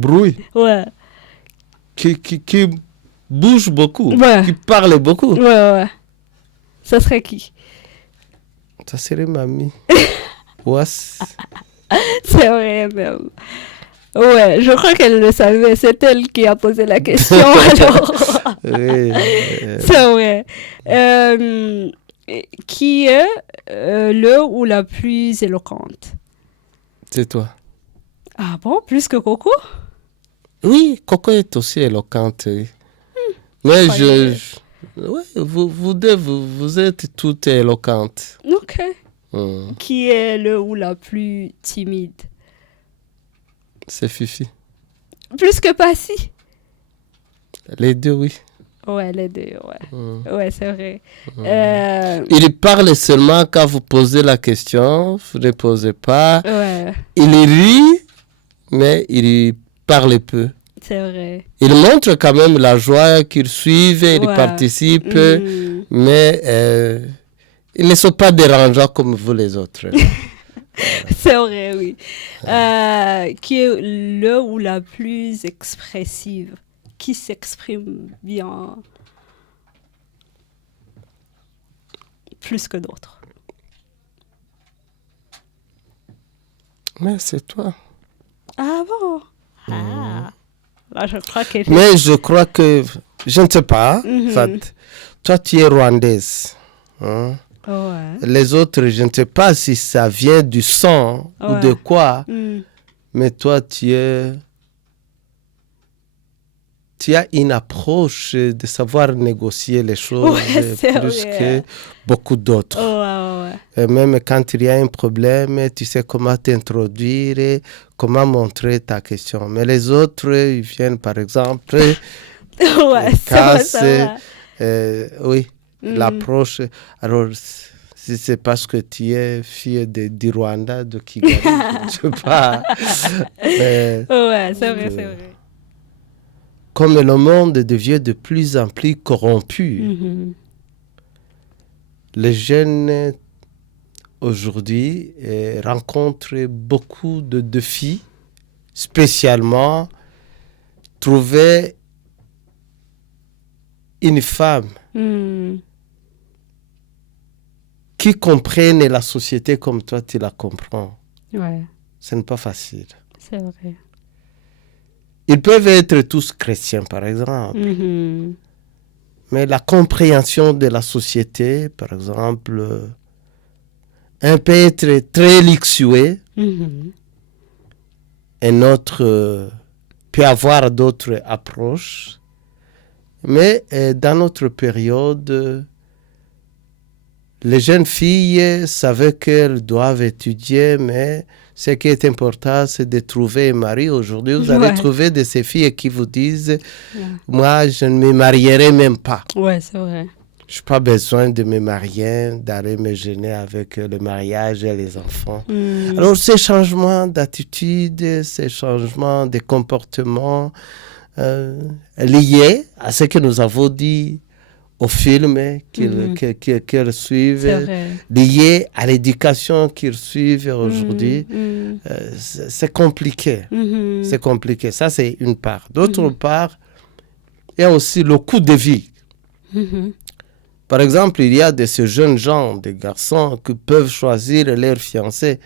bruit, Ouais. qui bouge beaucoup, Ouais. qui parle beaucoup. Ouais. Ça serait qui? Ça serait mamie. Ouais. C'est vrai, même. Ouais, je crois qu'elle le savait. C'est elle qui a posé la question, alors. Oui, C'est vrai. Qui est le ou la plus éloquente? c'est toi. Ah bon, plus que Coco? Oui, Coco est aussi éloquente. Oui. Mais Croyez. ouais, vous deux, vous êtes toutes éloquentes. Ok. Hmm, Qui est le ou la plus timide? c'est Fifi. Plus que Passy? Les deux, oui. Ouais, les deux, ouais. Hmm. Ouais, c'est vrai. Il parle seulement quand vous posez la question, vous ne posez pas. Ouais, Il rit, mais il parle peu. c'est vrai. Il montre quand même la joie qu'il suive, il Ouais. participe, Mm. mais ils ne sont pas dérangeants comme vous les autres. C'est vrai, oui. Qui est le ou la plus expressive? Qui s'exprime bien plus que d'autres? Mais c'est toi. Ah bon? Ah. Là, je crois que... Mais je crois que, je ne sais pas, Mhm. en fait, toi tu es rwandaise. Hein? Ouais. Les autres, je ne sais pas si ça vient du sang ou Ouais. de quoi, Mm. mais toi tu as une approche de savoir négocier les choses Ouais, c'est plus vrai. que beaucoup d'autres. Ouais. Et même quand il y a un problème, tu sais comment t'introduire, et comment montrer ta question. Mais les autres, ils viennent par exemple, Ouais, c'est vrai, cassent, c'est vrai. oui, Mm. l'approche. Alors, si c'est parce que tu es fille du Rwanda, de Kigali, je ne sais pas. Mais, Ouais, c'est vrai, c'est vrai. comme le monde devient de plus en plus corrompu, Mhm. les jeunes aujourd'hui rencontrent beaucoup de défis, spécialement trouver une femme Mm. qui comprenne la société comme toi tu la comprends. Ouais, Ce n'est pas facile. c'est vrai. Ils peuvent être tous chrétiens, par exemple, Mhm. mais la compréhension de la société, par exemple, un peut être très luxueux, Mhm. un autre peut avoir d'autres approches, mais dans notre période, les jeunes filles savaient qu'elles doivent étudier, mais ce qui est important, c'est de trouver un mari. Aujourd'hui, vous allez Ouais. trouver de ces filles qui vous disent Ouais. « Moi, je ne me marierai même pas. Ouais, c'est vrai. Je n'ai pas besoin de me marier, d'aller me gêner avec le mariage et les enfants. Mm. Alors, ces changements d'attitude, ces changements de comportement liés à ce que nous avons dit au film qu'ils C'est suivent, vrai. liés à l'éducation qu'ils suivent aujourd'hui, Mm. c'est compliqué. Mhm. C'est compliqué. Ça, c'est une part. D'autre part, il y a aussi le coût de vie. Mhm. Par exemple, il y a de ces jeunes gens, des garçons qui peuvent choisir leur fiancé.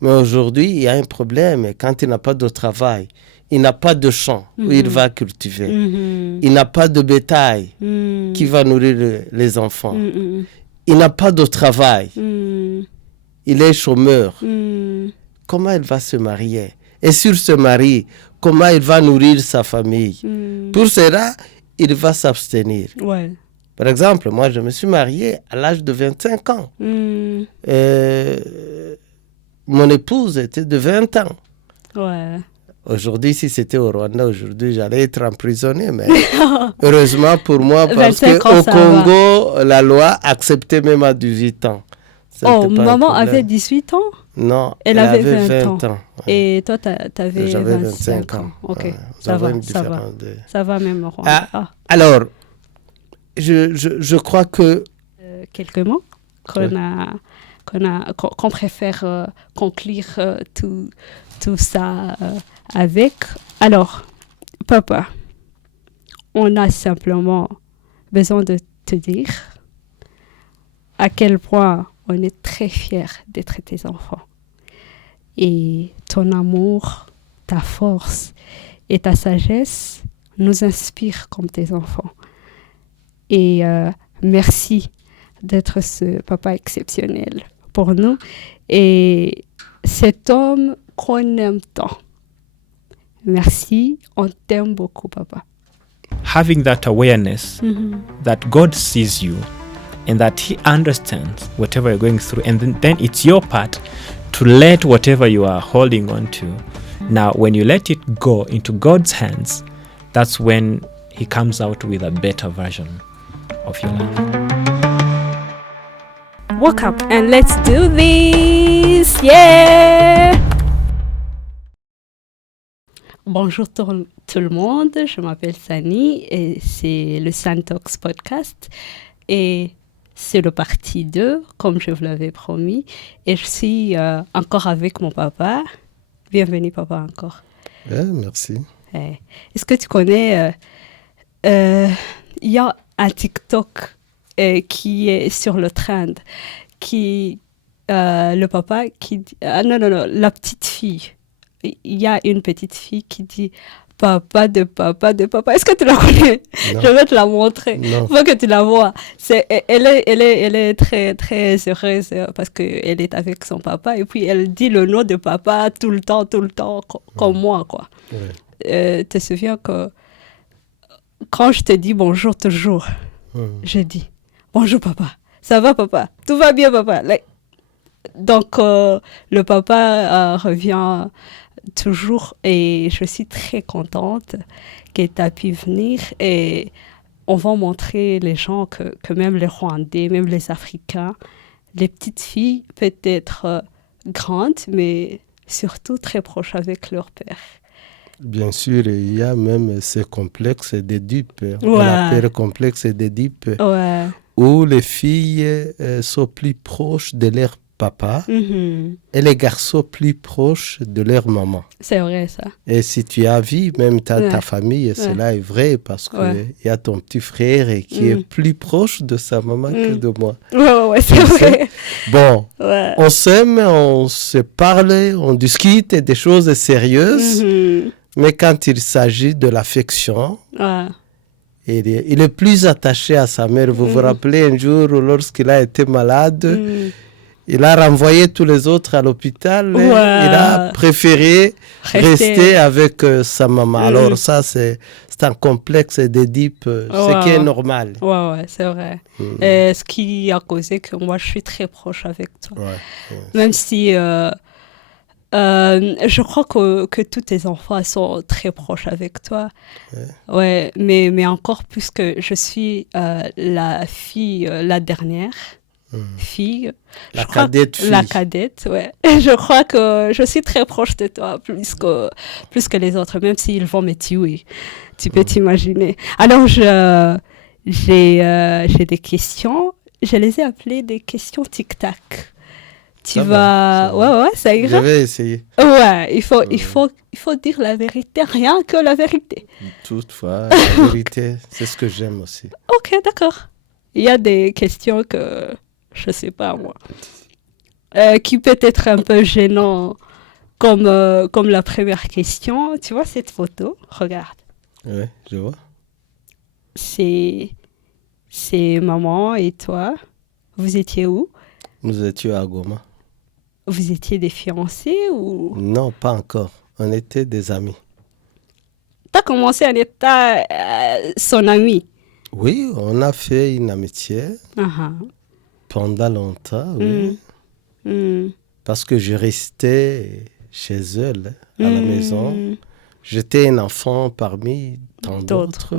Mais aujourd'hui, il y a un problème. Quand il n'a pas de travail, il n'a pas de champ où il va cultiver. Mhm. Il n'a pas de bétail Mm. qui va nourrir les enfants. Mm. Il n'a pas de travail. Mm. Il est chômeur. Mm. Comment il va se marier? Et sur ce mari, comment il va nourrir sa famille? Mm. Pour cela, il va s'abstenir. Ouais. Par exemple, moi, je me suis marié à l'âge de 25 ans. Mm. Mon épouse était de 20 ans. Ouais. Aujourd'hui, si c'était au Rwanda, aujourd'hui, j'allais être emprisonné. Mais heureusement pour moi, parce 25 ans, qu'au ça Congo, la loi acceptait même à 18 ans. Ça Oh, n'était pas un maman problème. avait 18 ans? Non, Elle avait 20 ans. ans. Ouais. Et toi, t'avais J'avais 25 ans. Ok, Ouais. ça Nous avons va, une ça va. différence de... Ça va même au Rwanda. Ah, alors, je crois que... Quelques mots qu'on préfère conclure tout ça Alors, papa, on a simplement besoin de te dire à quel point on est très fiers d'être tes enfants. Et ton amour, ta force et ta sagesse nous inspirent comme tes enfants. Et merci d'être ce papa exceptionnel pour nous. Et cet homme qu'on aime tant. Merci, on t'aime beaucoup, papa. Having that awareness that God sees you and that He understands whatever you're going through, and then it's your part to let whatever you are holding on to. Now, when you let it go into God's hands, that's when He comes out with a better version of your life. Wake up and let's do this! Yeah! Bonjour tout le monde, je m'appelle Sani et c'est le Santox Podcast et c'est le partie 2, comme je vous l'avais promis. Et je suis encore avec mon papa. Bienvenue papa encore. Merci. Est-ce que tu connais, il y a un TikTok qui est sur le trend, le papa qui dit, non, la petite fille. Il y a une petite fille qui dit papa de papa. Est-ce que tu la connais? Non. Je vais te la montrer. Non. Faut que tu la vois. Elle est très, très heureuse parce qu'elle est avec son papa et puis elle dit le nom de papa tout le temps, comme moi, quoi. Ouais. Tu te souviens que quand je te dis bonjour toujours, je dis bonjour papa. Ça va papa? Tout va bien papa? Donc le papa revient toujours et je suis très contente que tu as pu venir et on va montrer les gens que même les Rwandais, même les Africains, les petites filles peuvent être grandes mais surtout très proches avec leur père. Bien sûr, il y a même ce complexe d'Édipe. On appelle complexe d'Édipe, où les filles sont plus proches de leur papa et les garçons plus proches de leur maman. C'est vrai ça. Et si tu as vu même ta famille, cela est vrai parce qu'il y a ton petit frère qui est plus proche de sa maman que de moi. Ouais, c'est vrai. Bon, on s'aime, on se parle, on discute des choses sérieuses, mais quand il s'agit de l'affection, il est plus attaché à sa mère. Vous vous rappelez un jour lorsqu'il a été malade, il a renvoyé tous les autres à l'hôpital. Il a préféré rester avec sa maman. Alors ça, c'est un complexe d'Édipe, ce qui est normal. Ouais, c'est vrai. Et ce qui a causé que moi, je suis très proche avec toi. Même si je crois que tous tes enfants sont très proches avec toi. Mais encore plus que je suis la fille, la dernière. Fille. La cadette, ouais. Je crois que je suis très proche de toi, plus que les autres, même s'ils vont me tuer. Tu peux t'imaginer. Alors, j'ai des questions. Je les ai appelées des questions tic-tac. Ça ira. Je vais essayer. Ouais, il faut dire la vérité, rien que la vérité. Toutefois, la vérité, c'est ce que j'aime aussi. Ok, d'accord. Il y a des questions que je sais pas moi, qui peut être un peu gênant, comme la première question. Tu vois cette photo? Regarde. Oui, je vois. C'est maman et toi. Vous étiez où? Nous étions à Goma. Vous étiez des fiancés ou? Non, pas encore. On était des amis. T'as commencé en étant son ami? Oui, on a fait une amitié. Pendant longtemps, oui. Parce que je restais chez elle, à la maison. J'étais un enfant parmi tant d'autres.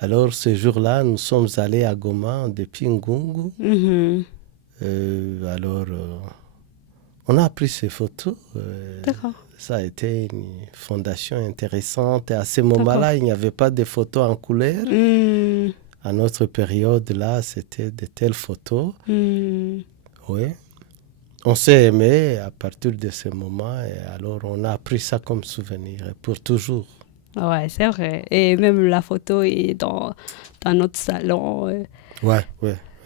Alors, ce jour-là, nous sommes allés à Goma depuis Ngungu. Alors, on a pris ces photos. D'accord. Ça a été une fondation intéressante. Et à ce moment-là, il n'y avait pas de photos en couleur. À notre période, là, c'était de telles photos. Oui. On s'est aimé à partir de ce moment et alors on a pris ça comme souvenir pour toujours. Ouais, c'est vrai. Et même la photo est dans notre salon. Ouais.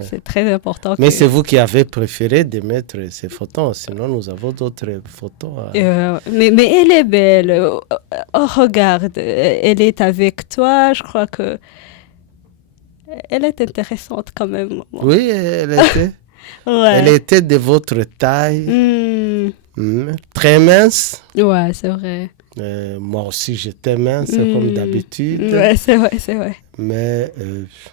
C'est très important. Mais c'est vous qui avez préféré de mettre ces photos, sinon nous avons d'autres photos. Mais elle est belle. Oh, regarde, elle est avec toi. Je crois que elle est intéressante quand même. Oui, elle était. Ouais. Elle était de votre taille, très mince. Ouais, c'est vrai. Moi aussi, j'étais mince, comme d'habitude. Ouais, c'est vrai. Mais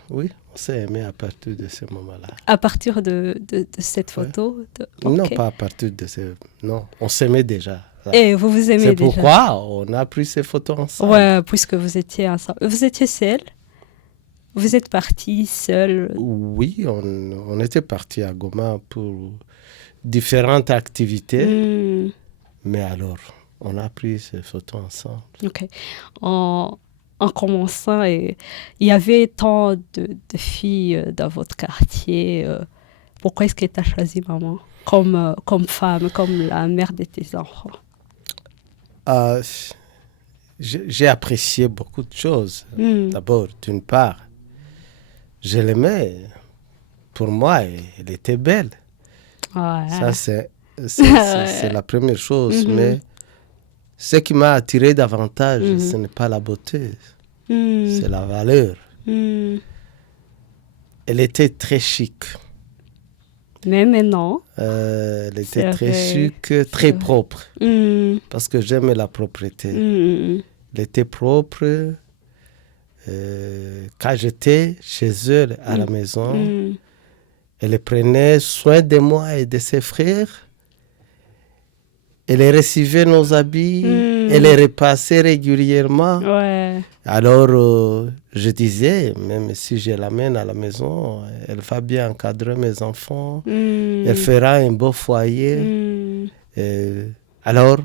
oui, on s'est aimé à partir de ce moment-là. À partir de cette photo Okay. Non, pas à partir de ce... Non, on s'aimait déjà. Et vous vous aimez déjà. C'est déjà. pourquoi on a pris ces photos ensemble. Ouais, puisque vous étiez ensemble. Vous étiez seul? Vous êtes partis seul? Oui, on était partis à Goma pour différentes activités. Mais alors, on a pris ces photos ensemble. Ok. En commençant, il y avait tant de filles dans votre quartier. Pourquoi est-ce que tu as choisi maman comme femme, comme la mère de tes enfants? J'ai apprécié beaucoup de choses. D'abord, d'une part, je l'aimais. Pour moi, elle était belle. Ouais. Ça, c'est la première chose. Mais ce qui m'a attiré davantage, ce n'est pas la beauté, c'est la valeur. Elle était très chic. Mais maintenant, elle était très chic, très propre. Parce que j'aime la propreté. Elle était propre. Quand j'étais chez elle à la maison, elle prenait soin de moi et de ses frères. Elle recevait nos habits, elle les repassait régulièrement. Ouais. Alors, je disais, même si je l'amène à la maison, elle va bien encadrer mes enfants, elle fera un beau foyer. Alors,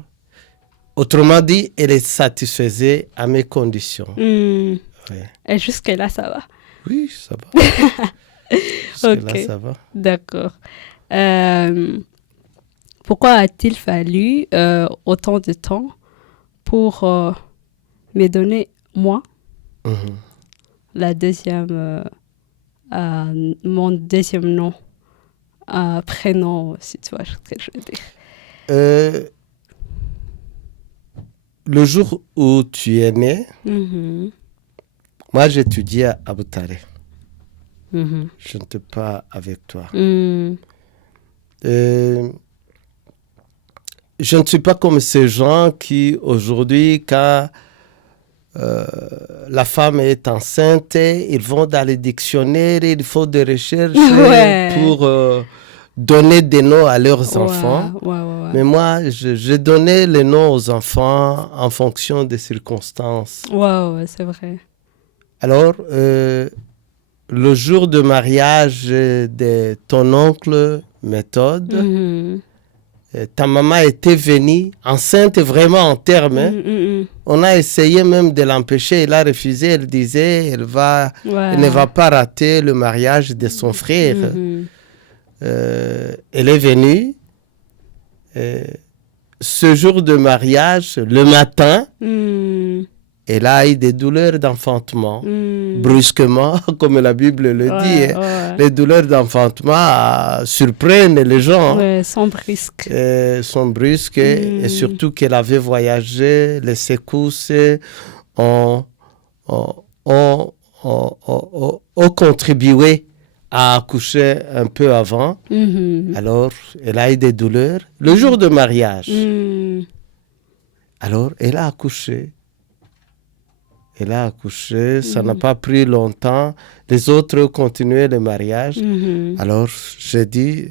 autrement dit, elle satisfaisait à mes conditions. Ouais. Et jusque-là, ça va? Oui, ça va. Jusque-là, ça va. D'accord. Pourquoi a-t-il fallu autant de temps pour me donner, moi, mon deuxième nom, prénom, si tu vois ce que je veux dire? Le jour où tu es né, moi j'étudiais à Butare. Je n'étais pas avec toi. Je ne suis pas comme ces gens qui, aujourd'hui, quand la femme est enceinte, ils vont dans les dictionnaires, il faut des recherches pour donner des noms à leurs enfants. Mais moi, je donnais les noms aux enfants en fonction des circonstances. Ouais, c'est vrai. Alors, le jour de mariage de ton oncle Méthode, ta maman était venue, enceinte vraiment en termes. On a essayé même de l'empêcher, elle a refusé, elle disait elle ne va pas rater le mariage de son frère. Elle est venue. Ce jour de mariage, le matin, elle a eu des douleurs d'enfantement, brusquement, comme la Bible le dit. Les douleurs d'enfantement surprennent les gens. Sont brusques. Sont brusques, et surtout qu'elle avait voyagé, les secousses ont contribué à accoucher un peu avant. Alors, elle a eu des douleurs. Le jour de mariage, alors, elle a accouché. Elle a accouché, ça n'a pas pris longtemps. Les autres continuaient le mariage. Alors, j'ai dit,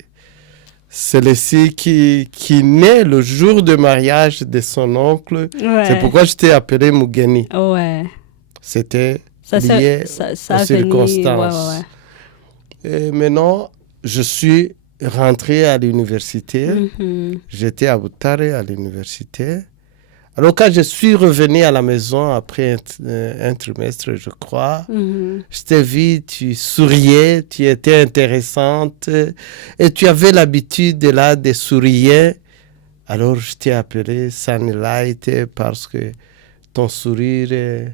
celle-ci qui naît le jour de mariage de son oncle, c'est pourquoi je t'ai appelé Mugeni. C'était lié aux circonstances. Et maintenant, je suis rentré à l'université. J'étais à Butare à l'université. Alors quand je suis revenu à la maison après un trimestre, je crois, je t'ai vu, tu souriais, tu étais intéressante et tu avais l'habitude là de sourire. Alors je t'ai appelé Sunlight parce que ton sourire,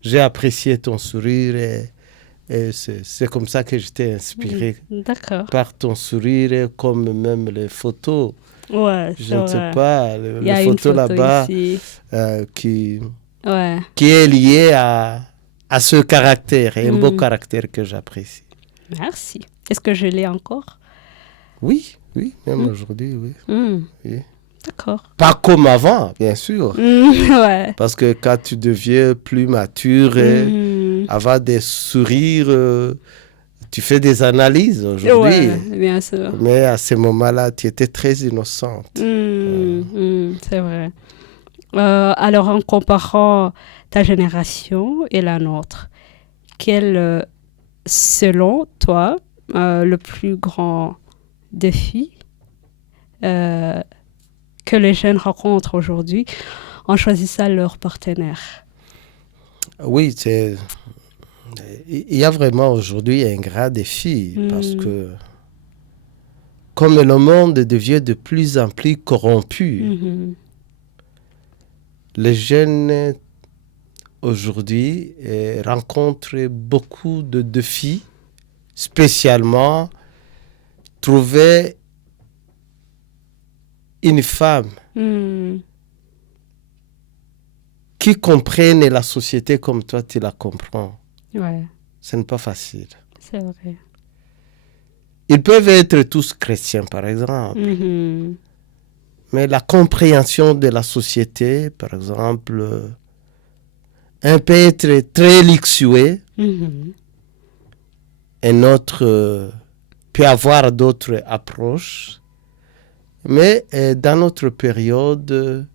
j'ai apprécié ton sourire et c'est comme ça que je t'ai inspiré D'accord. par ton sourire, comme même les photos. Ouais, Je ne sais pas, Il y a les une photos photo là-bas ici. qui Ouais. est liée à ce caractère, et un beau caractère que j'apprécie. Merci. Est-ce que je l'ai encore? Oui, même aujourd'hui, oui. Oui. D'accord. Pas comme avant, bien sûr. Ouais. Parce que quand tu deviens plus mature, avoir des sourires, tu fais des analyses aujourd'hui. Ouais, bien sûr. Mais à ce moment-là, tu étais très innocente. C'est vrai. Alors, en comparant ta génération et la nôtre, quel, selon toi, le plus grand défi que les jeunes rencontrent aujourd'hui en choisissant leur partenaire? Oui, il y a vraiment aujourd'hui un grand défi parce que comme le monde devient de plus en plus corrompu, les jeunes aujourd'hui rencontrent beaucoup de défis, spécialement trouver une femme qui comprenne la société comme toi tu la comprends. Ouais, Ce n'est pas facile. c'est vrai. Ils peuvent être tous chrétiens, par exemple. Mais la compréhension de la société, par exemple, un peut être très luxueux, un autre peut avoir d'autres approches. Mais dans notre période,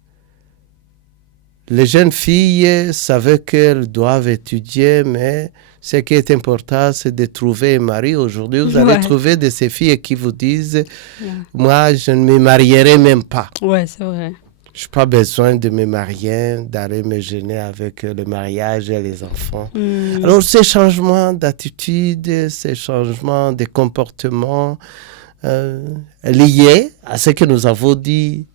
les jeunes filles savaient qu'elles doivent étudier, mais ce qui est important, c'est de trouver un mari. Aujourd'hui, vous allez trouver de ces filles qui vous disent « Moi, je ne me marierai même pas. » Ouais, c'est vrai. Je n'ai pas besoin de me marier, d'aller me gêner avec le mariage et les enfants. Alors, ces changements d'attitude, ces changements de comportement liés à ce que nous avons dit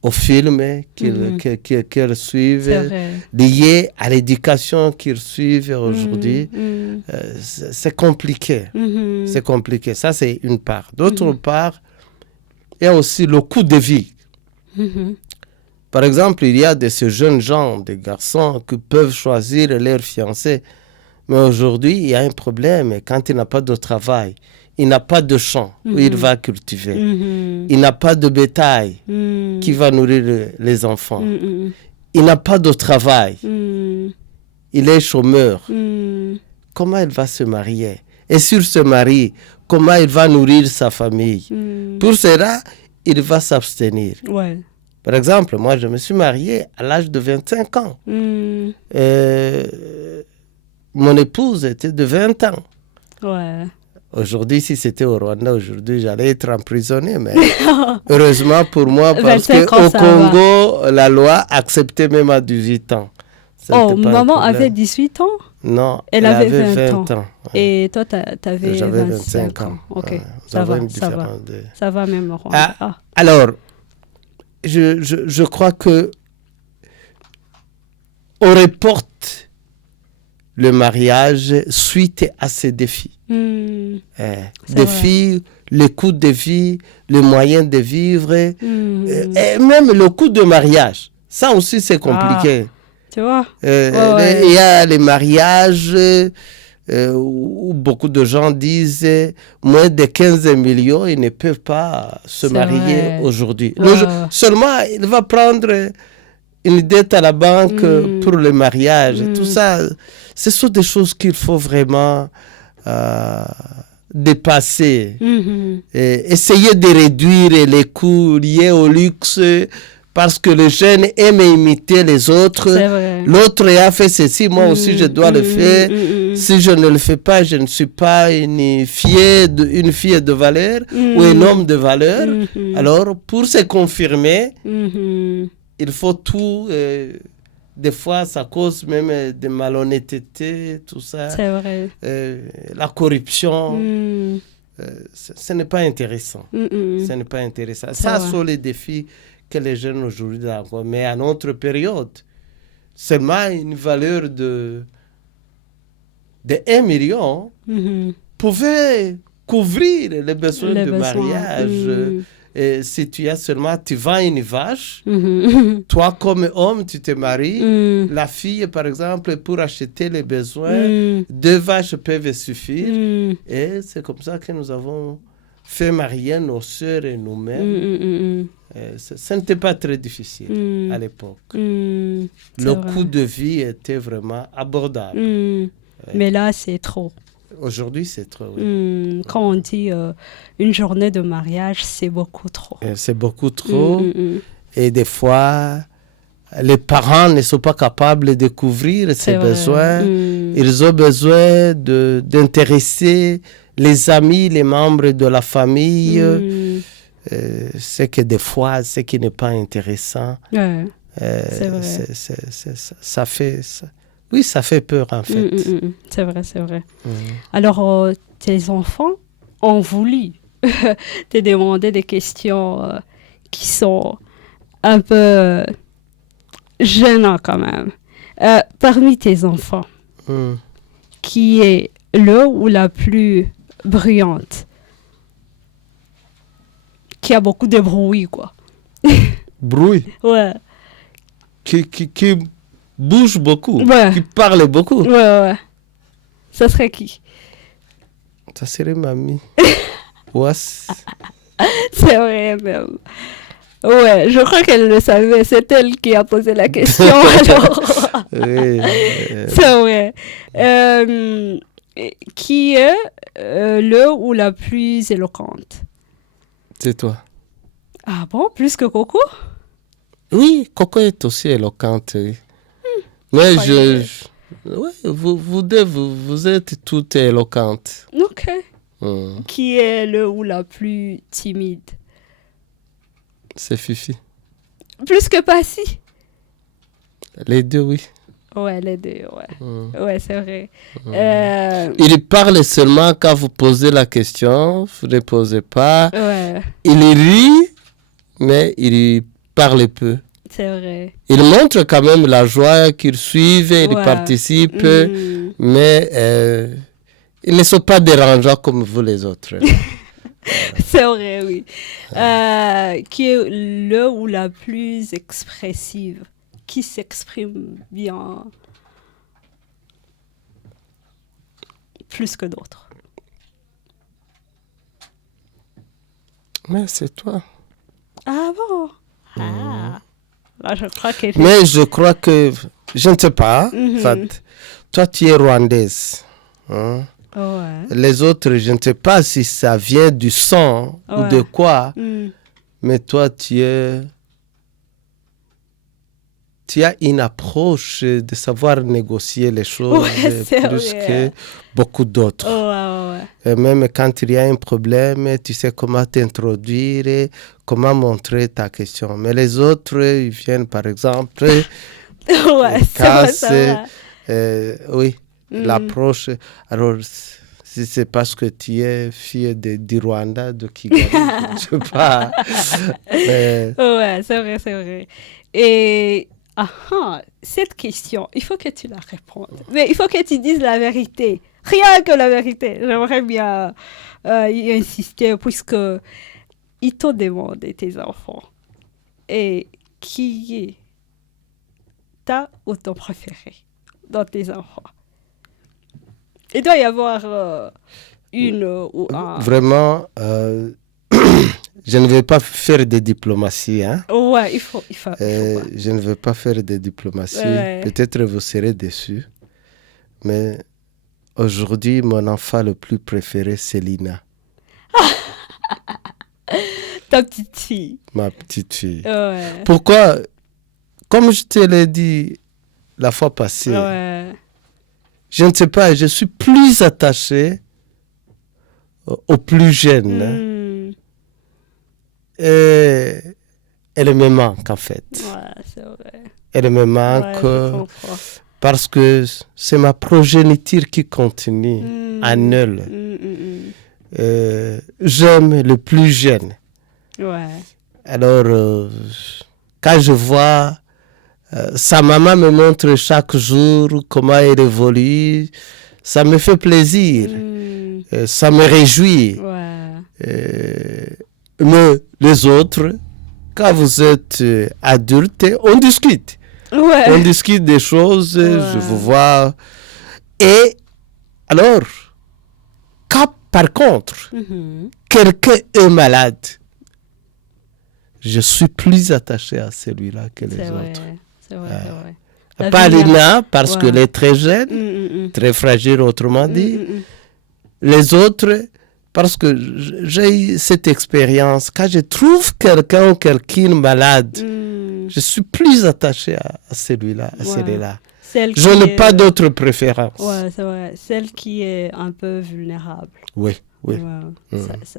au film qu'ils suivent, liés à l'éducation qu'ils suivent aujourd'hui, c'est compliqué. C'est compliqué. Ça, c'est une part. D'autre part, il y a aussi le coût de vie. Par exemple, il y a de ces jeunes gens, des garçons qui peuvent choisir leur fiancé. Mais aujourd'hui, il y a un problème. Quand il n'a pas de travail, il n'a pas de champ où il va cultiver. Il n'a pas de bétail qui va nourrir les enfants. Il n'a pas de travail. Il est chômeur. Comment il va se marier? Et sur ce mari, comment il va nourrir sa famille? Pour cela, il va s'abstenir. Ouais. Par exemple, moi, je me suis marié à l'âge de 25 ans. Mon épouse était de 20 ans. Ouais. Aujourd'hui, si c'était au Rwanda, aujourd'hui, j'allais être emprisonné. Mais heureusement pour moi, parce qu'au Congo, la loi acceptait même à 18 ans. Oh, maman avait 18 ans? Non, elle avait 20 ans. Ouais. Et toi, tu avais J'avais 25 ans. Ok, ouais. ça va. Ça va même au Rwanda. Alors, je crois que on reporte le mariage suite à ces défis. Défis, le coût de vie, les moyens de vivre, et même le coût de mariage. Ça aussi, c'est compliqué. Tu vois? Il y a les mariages où beaucoup de gens disent moins de 15 millions, ils ne peuvent pas se marier aujourd'hui. Seulement, il va prendre une dette à la banque pour le mariage. Tout ça, ce sont des choses qu'il faut vraiment dépasser. Et essayer de réduire les coûts liés au luxe, parce que les jeunes aiment imiter les autres. L'autre a fait ceci, moi aussi je dois le faire. Si je ne le fais pas, je ne suis pas une fille de valeur ou un homme de valeur. Alors, pour se confirmer, il faut tout. Des fois, ça cause même de malhonnêteté, tout ça. C'est vrai. La corruption. Mm. Ce n'est pas intéressant. Ce n'est pas intéressant. Ça vrai. sont les défis que les jeunes aujourd'hui ont. Mais à notre période, seulement une valeur de 1 million pouvait couvrir les besoins de mariage. Et si tu vends une vache, toi comme homme, tu te maries. La fille, par exemple, pour acheter les besoins, 2 vaches peuvent suffire. Et c'est comme ça que nous avons fait marier nos sœurs et nous-mêmes. Ce n'était pas très difficile à l'époque. Le coût de vie était vraiment abordable. Mais là, c'est trop. Aujourd'hui, c'est trop. Oui. Quand on dit une journée de mariage, c'est beaucoup trop. C'est beaucoup trop. Et des fois, les parents ne sont pas capables de couvrir ces besoins. Ils ont besoin d'intéresser les amis, les membres de la famille. C'est que des fois, ce qui n'est pas intéressant, c'est vrai. Ça fait... Oui, ça fait peur, en fait. C'est vrai, c'est vrai. Alors, tes enfants ont voulu te demander des questions qui sont un peu gênantes quand même. Parmi tes enfants, qui est le ou la plus bruyante, qui a beaucoup de bruit, quoi. Bruit? Ouais. Qui bouge beaucoup, Ouais. qui parle beaucoup. Ouais. Ça serait qui? Ça serait mamie. Ouais. C'est vrai, même. Ouais, je crois qu'elle le savait. C'est elle qui a posé la question, alors. Oui. C'est vrai. Qui est le ou la plus éloquente? C'est toi. Ah bon? Plus que Coco? Oui, Coco est aussi éloquente. Oui. Mais ouais, vous deux, vous êtes toutes éloquentes. Ok. Qui est le ou la plus timide? C'est Fifi. Plus que Passy? Les deux, oui. Ouais, les deux, ouais. Ouais, c'est vrai. Il parle seulement quand vous posez la question, vous ne posez pas. Ouais. Il rit, mais il parle peu. C'est vrai. Il montre quand même la joie qu'il suive, il participe, mais ils ne sont pas dérangeants comme vous les autres. C'est vrai, oui. Qui est le ou la plus expressive? Qui s'exprime bien plus que d'autres? Mais c'est toi. Ah bon? Ah. Là, je crois que... Mais je crois que... Je ne sais pas. En fait, toi, tu es rwandaise. Hein? Ouais. Les autres, je ne sais pas si ça vient du sang ou de quoi. Mais toi, tu as une approche de savoir négocier les choses plus que beaucoup d'autres. Et même quand il y a un problème, tu sais comment t'introduire et comment montrer ta question. Mais les autres, ils viennent par exemple, oui, l'approche. Alors, si c'est parce que tu es fille du Rwanda, de Kigali, je ne sais pas. Ouais, c'est vrai, c'est vrai. Et... cette question, il faut que tu la répondes. Mais il faut que tu dises la vérité. Rien que la vérité. J'aimerais bien y insister puisque ils t'ont demandé, tes enfants. Et qui est ta ou ton préféré dans tes enfants? Il doit y avoir une ou un... Vraiment, je ne vais pas faire de diplomatie. Hein? Ouais, il faut je ne veux pas faire de diplomatie. Peut-être vous serez déçus. Mais aujourd'hui, mon enfant le plus préféré, c'est Lina. Ta petite fille. Ma petite fille. Ouais. Pourquoi? Comme je te l'ai dit la fois passée, je ne sais pas, je suis plus attaché aux plus jeunes. Et elle me manque en fait. Ouais, c'est vrai. Elle me Ouais, manque je comprends. parce que c'est ma progéniture qui continue en elle. J'aime le plus jeune. Ouais. Alors, quand je vois sa maman me montre chaque jour comment elle évolue, ça me fait plaisir, ça me réjouit. Ouais. Mais les autres, quand vous êtes adulte, on discute. Ouais. On discute des choses, je vous vois. Et alors, quand par contre, quelqu'un est malade, je suis plus attaché à celui-là que les autres. C'est vrai, c'est vrai. Pas Lina, parce qu'elle est très jeune, très fragile, autrement dit. Les autres, parce que j'ai eu cette expérience, quand je trouve quelqu'un ou quelqu'un malade, je suis plus attaché à celui-là, à celui-là. Je n'ai pas d'autre préférence. Ouais, c'est vrai. Celle qui est un peu vulnérable. Oui. Ouais,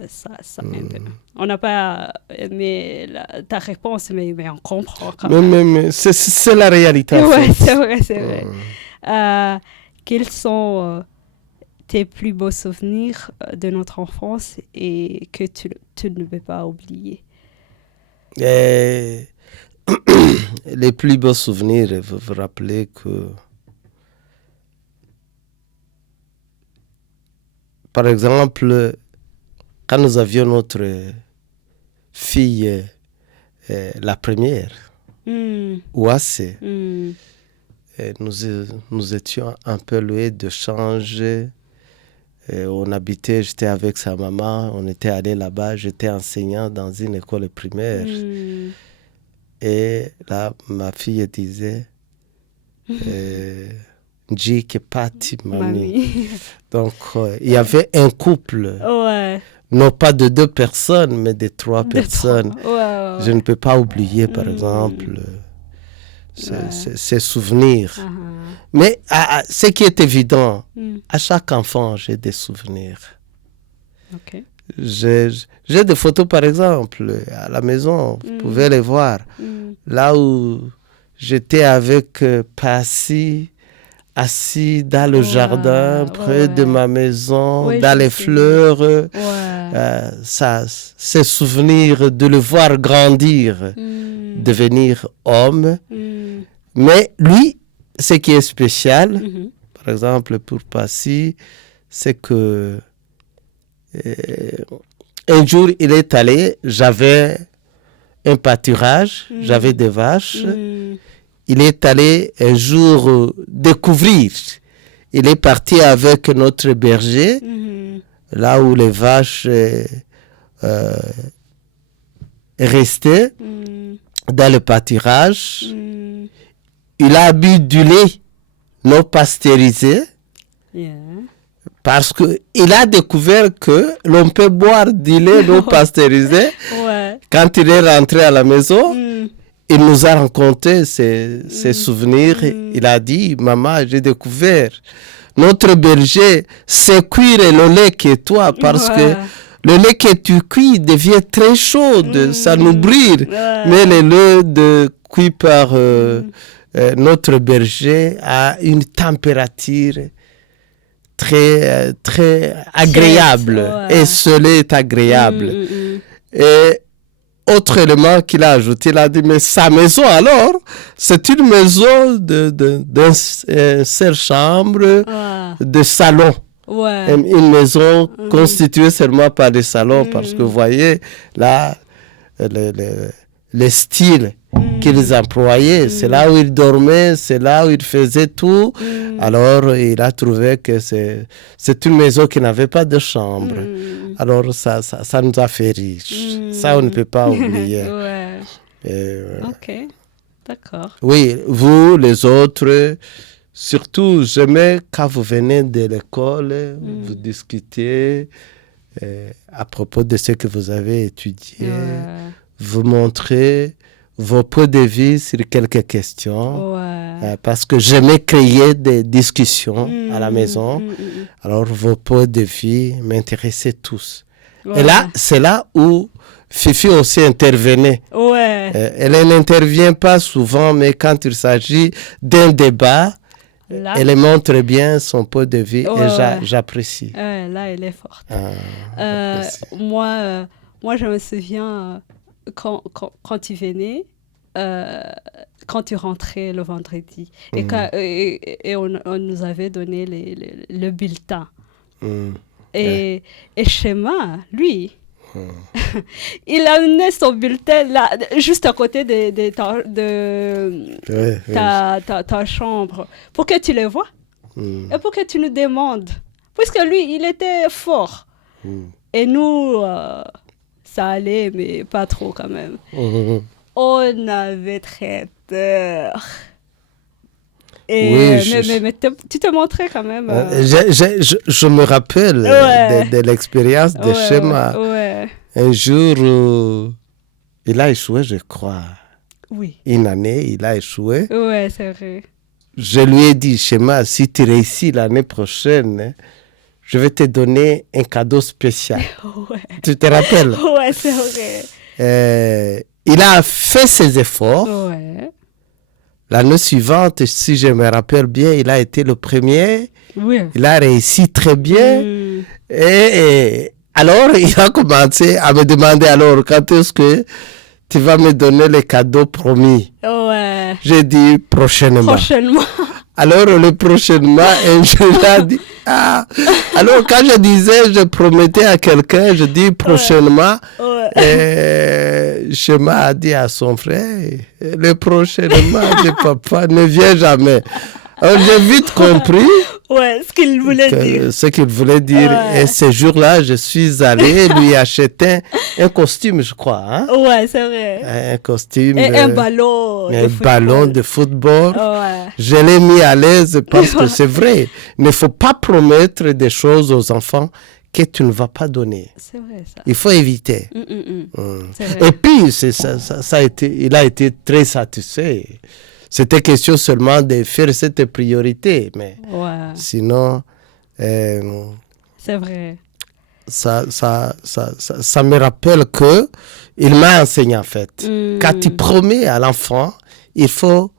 ça m'aide. On n'a pas aimé ta réponse, mais on comprend quand même. Mais c'est la réalité. Ouais, c'est vrai, c'est vrai. Quels sont tes plus beaux souvenirs de notre enfance et que tu ne veux pas oublier? Les plus beaux souvenirs, vous vous rappelez que, par exemple, quand nous avions notre fille, la première, Ouassé, nous étions un peu loin de changer. On habitait, j'étais avec sa maman, on était allé là-bas, j'étais enseignant dans une école primaire. Et là, ma fille disait, Nji qui parti, mamie. Donc, il y avait un couple, non pas de 2 personnes, mais de 3 personnes. Je ne peux pas oublier, par exemple, ces souvenirs. Mais ce qui est évident, à chaque enfant, j'ai des souvenirs. J'ai des photos, par exemple, à la maison, vous pouvez les voir. Là où j'étais avec Passy, assis dans le jardin, près de ma maison, dans les fleurs. Ces souvenirs de le voir grandir, devenir homme. Mais lui, ce qui est spécial, par exemple pour Passy, c'est que un jour, il est allé, j'avais un pâturage, j'avais des vaches. Il est allé un jour découvrir. Il est parti avec notre berger, là où les vaches restaient, dans le pâturage. Il a bu du lait non pasteurisé. Parce qu'il a découvert que l'on peut boire du lait non pasteurisé. Quand il est rentré à la maison, il nous a raconté ses souvenirs. Il a dit, maman, j'ai découvert. Notre berger sait cuire le lait que toi, parce que le lait que tu cuis devient très chaud, ça nous brûle. Mais le lait cuit par notre berger a une température très, très agréable. Et ce lait est agréable. Et autre élément qu'il a ajouté, il a dit, mais sa maison alors, c'est une maison d'une seule chambre, de salon. Une maison constituée seulement par des salons, parce que vous voyez, là, le style qu'ils employaient, c'est là où ils dormaient, c'est là où ils faisaient tout. Alors, il a trouvé que c'est une maison qui n'avait pas de chambre. Alors, ça nous a fait rire. Ça, on ne peut pas oublier. Ok, d'accord. Oui, vous, les autres, surtout, j'aimais quand vous venez de l'école, vous discutez à propos de ce que vous avez étudié, vous montrez vos points de vue sur quelques questions, parce que j'aimais créer des discussions à la maison. Alors, vos points de vue m'intéressaient tous. Et là, c'est là où Fifi aussi intervenait. Ouais. Elle n'intervient pas souvent, mais quand il s'agit d'un débat, Là, elle montre bien son point de vue Ouais, et ouais. j'apprécie. là, elle est forte. J'apprécie. Moi, je me souviens quand tu venais, quand tu rentrais le vendredi, et on nous avait donné le bulletin. Et Shema, lui, il amenait son bulletin là, juste à côté de ta chambre, pour que tu le vois et pour que tu nous demandes. Puisque lui, il était fort. Et nous, ça allait, mais pas trop quand même. On avait très peur. Et, oui, mais tu te montrais quand même. Je me rappelle de l'expérience de Shema. Un jour, il a échoué, je crois. Oui. Une année, il a échoué. Ouais, c'est vrai. Je lui ai dit, Shema, si tu réussis l'année prochaine, je vais te donner un cadeau spécial. Ouais. Tu te rappelles? Ouais, c'est vrai. Il a fait ses efforts. Ouais. L'année suivante, si je me rappelle bien, il a été le premier. Oui. Il a réussi très bien. Et alors, il a commencé à me demander, alors, quand est-ce que tu vas me donner les cadeaux promis? Ouais. J'ai dit, prochainement. Prochainement. Alors, le prochainement, et je lui ai dit, ah. Alors, quand je disais, je promettais à quelqu'un, je dis prochainement. Ouais. Et Shema a dit à son frère, le prochainement de papa ne vient jamais. Alors, j'ai vite compris. Ouais, ce qu'il voulait dire. Ce qu'il voulait dire. Ouais. Et ce jour-là, je suis allé lui acheter un costume, je crois. Hein? Ouais, c'est vrai. Un costume. Et un ballon. Ballon de football. Ouais. Je l'ai mis à l'aise parce que c'est vrai. Il ne faut pas promettre des choses aux enfants que tu ne vas pas donner. C'est vrai, ça. Il faut éviter. C'est vrai. Et puis, ça a été, il a été très satisfait. C'était question seulement de faire cette priorité, mais sinon, c'est vrai. Ça me rappelle que il m'a enseigné en fait. Quand tu promets à l'enfant, il faut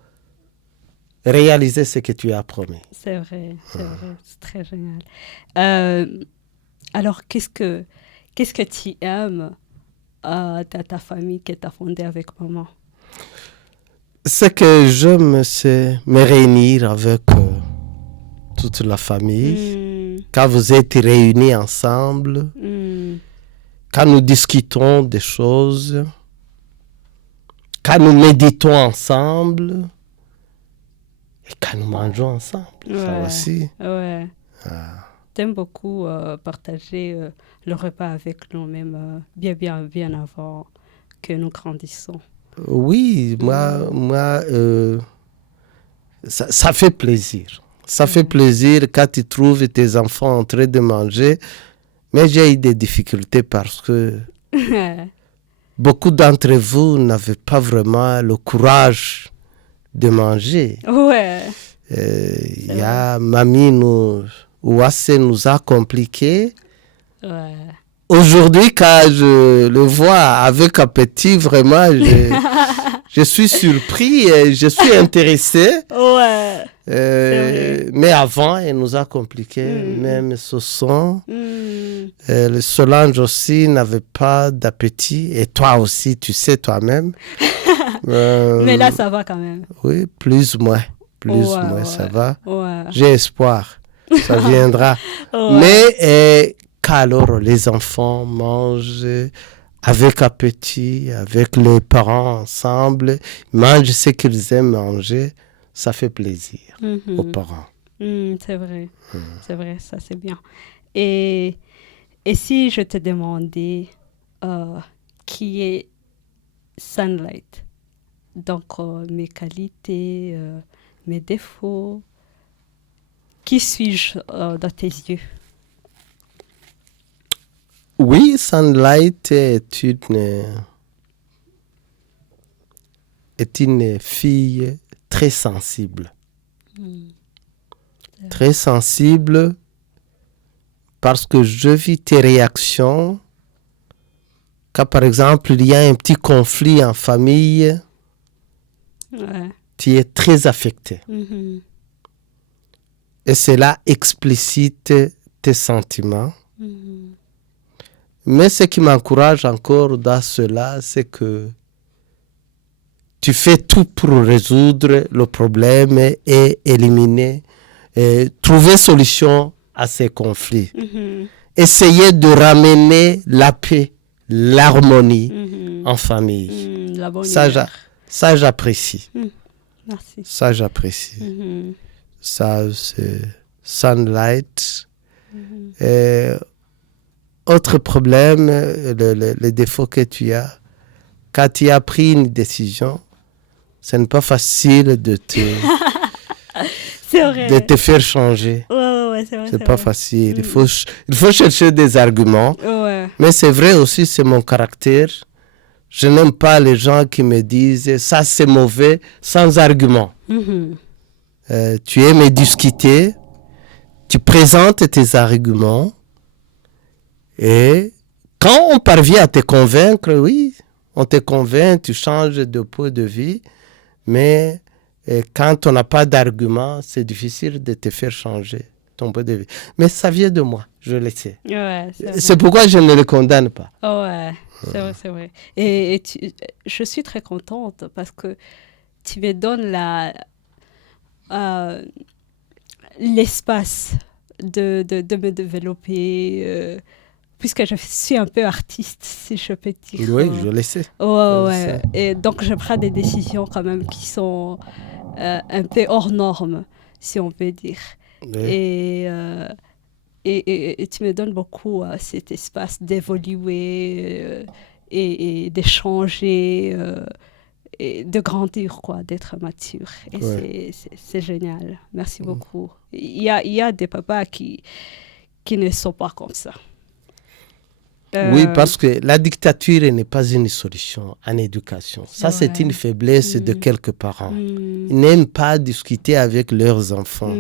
réaliser ce que tu as promis. C'est vrai, c'est très génial. Alors, qu'est-ce que tu aimes dans ta famille que tu as fondée avec maman? Ce que j'aime, c'est me réunir avec toute la famille. Quand vous êtes réunis ensemble, quand nous discutons des choses, quand nous méditons ensemble, et quand nous mangeons ensemble, ça aussi. Ouais. T'aimes beaucoup partager le repas avec nous, même bien avant que nous grandissons. Oui, moi ça fait plaisir. Ça fait plaisir quand tu trouves tes enfants en train de manger. Mais j'ai eu des difficultés parce que beaucoup d'entre vous n'avaient pas vraiment le courage de manger. Ouais. Il y a Mamie Ouassé nous a compliqué. Ouais. Aujourd'hui, quand je le vois avec appétit, vraiment, je suis surpris et je suis intéressé. Ouais. Mais avant, il nous a compliqué, même Soson. Le Solange aussi n'avait pas d'appétit. Et toi aussi, tu sais toi-même. Mais là, ça va quand même. Oui, plus ou moins. Ça va. Ouais. J'ai espoir. Ça viendra. Mais qu'alors les enfants mangent avec appétit, avec les parents ensemble, mangent ce qu'ils aiment manger, ça fait plaisir aux parents. C'est vrai, c'est vrai, ça c'est bien. Et si je te demandais qui est Sunlight, donc mes qualités, mes défauts, qui suis-je dans tes yeux? Oui, Sunlight est une fille très sensible. Très sensible parce que je vis tes réactions Quand, par exemple, il y a un petit conflit en famille, Ouais. tu es très affecté. Mhm. Et cela explicite tes sentiments. Mhm. Mais ce qui m'encourage encore dans cela, c'est que tu fais tout pour résoudre le problème et éliminer, et trouver solution à ces conflits. Mhm. Essayer de ramener la paix, l'harmonie Mhm. en famille. La bonne Ça, humeur. Ça, j'apprécie. Merci. Ça, j'apprécie. Mhm. Ça, c'est Sunlight. Mhm. Et autre problème, le défaut que tu as, quand tu as pris une décision, ce n'est pas facile de C'est vrai. te faire changer. Ouais, c'est vrai. C'est pas vrai. facile. Il faut chercher des arguments. Ouais. Mais c'est vrai aussi, c'est mon caractère. Je n'aime pas les gens qui me disent ça c'est mauvais sans argument. Mhm. Tu aimes discuter, tu présentes tes arguments et quand on parvient à te convaincre, oui, on te convainc, tu changes de point de vue, mais quand on n'a pas d'argument, c'est difficile de te faire changer ton point de vue. Mais ça vient de moi, je le sais. Ouais, C'est pourquoi je ne le condamne pas. Ouais, c'est vrai, c'est vrai. Et je suis très contente parce que tu me donnes l'espace de me développer, puisque je suis un peu artiste, si je peux dire. Oui, je le sais. Ouais. Et donc, je prends des décisions quand même qui sont un peu hors normes, si on peut dire. Oui. Et tu me donnes beaucoup cet espace d'évoluer et d'échanger et de grandir, quoi, d'être mature. Et c'est génial. Merci beaucoup. Il y a des papas qui ne sont pas comme ça. Oui, parce que la dictature n'est pas une solution en éducation. Ça, c'est une faiblesse de quelques parents. Ils n'aiment pas discuter avec leurs enfants.